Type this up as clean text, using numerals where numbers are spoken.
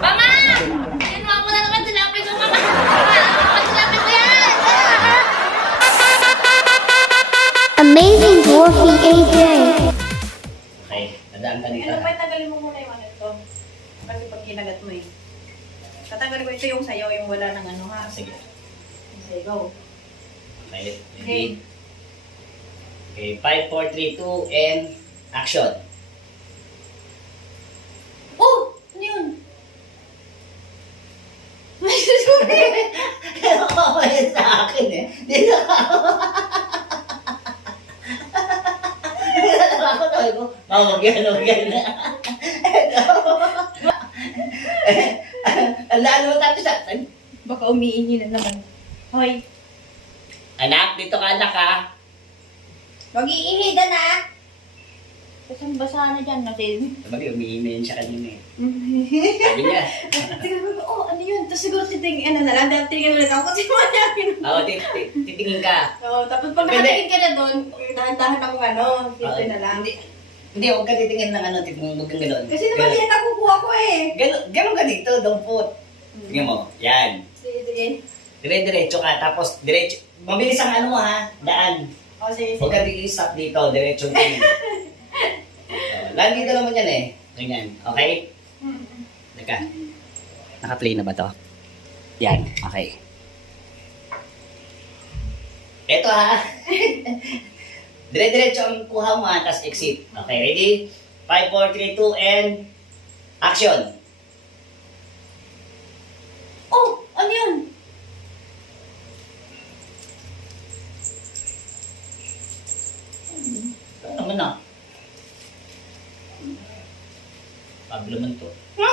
Mama! Kinuha mo na naman tilapin ko, mama! Mama, tilapin ko yan! Amazing Dwarfy AJ. Okay, nadaan ka dito. Ano pa, tagalin mo muna yung ano ito. Kasi pag kinagat mo eh. Tatanggalin ko ito yung sayo, yung wala ng ano ha. Sige. Sige, go. Okay, Okay. ready? Okay, 5, 4, 3, 2, and action. Oh! Ano yun? Nakakawin sa akin eh. Di na ako sabi ko, wag yan. Lalo natin sa... Baka umiihi na naman. Hoy, Anak, dito ka anak ha. mag-iihi na na! Basang-basa na dyan natin. Sabi, umiinom siya kanina eh. Sabi niya. Tingnan ko, oh, ano yun? Tapos siguro titingin, ano na lang, dahil tingin ulit ako kasi mayakin. Oo, titingin ka. So, tapos pag Pwede. nakatingin ka na doon, dahan-dahan ako ano, dito na lang. Hindi, huwag ka titingin ng ano, titingin, huwag kang gano'n. Kasi naman yan nakukuha ko eh. Ganon ka dito, dumpot. Tingnan mo, yan. Sige. Dire-diretso ka, tapos diretso. Mabilis ang ano mo ha, daan. O, sige, Huwag sige. ka i-stop dito, diretso din. Dito naman yan eh. Ganyan, okay? Teka. Naka-play na ba to? Yan, okay. Eto ha. Dire-diretso ang kuha mo ha, tapos exit. Okay, ready? 5, 4, 3, 2, and action! Oh, ano yun? Ano naman na? Pablo man to. Ha?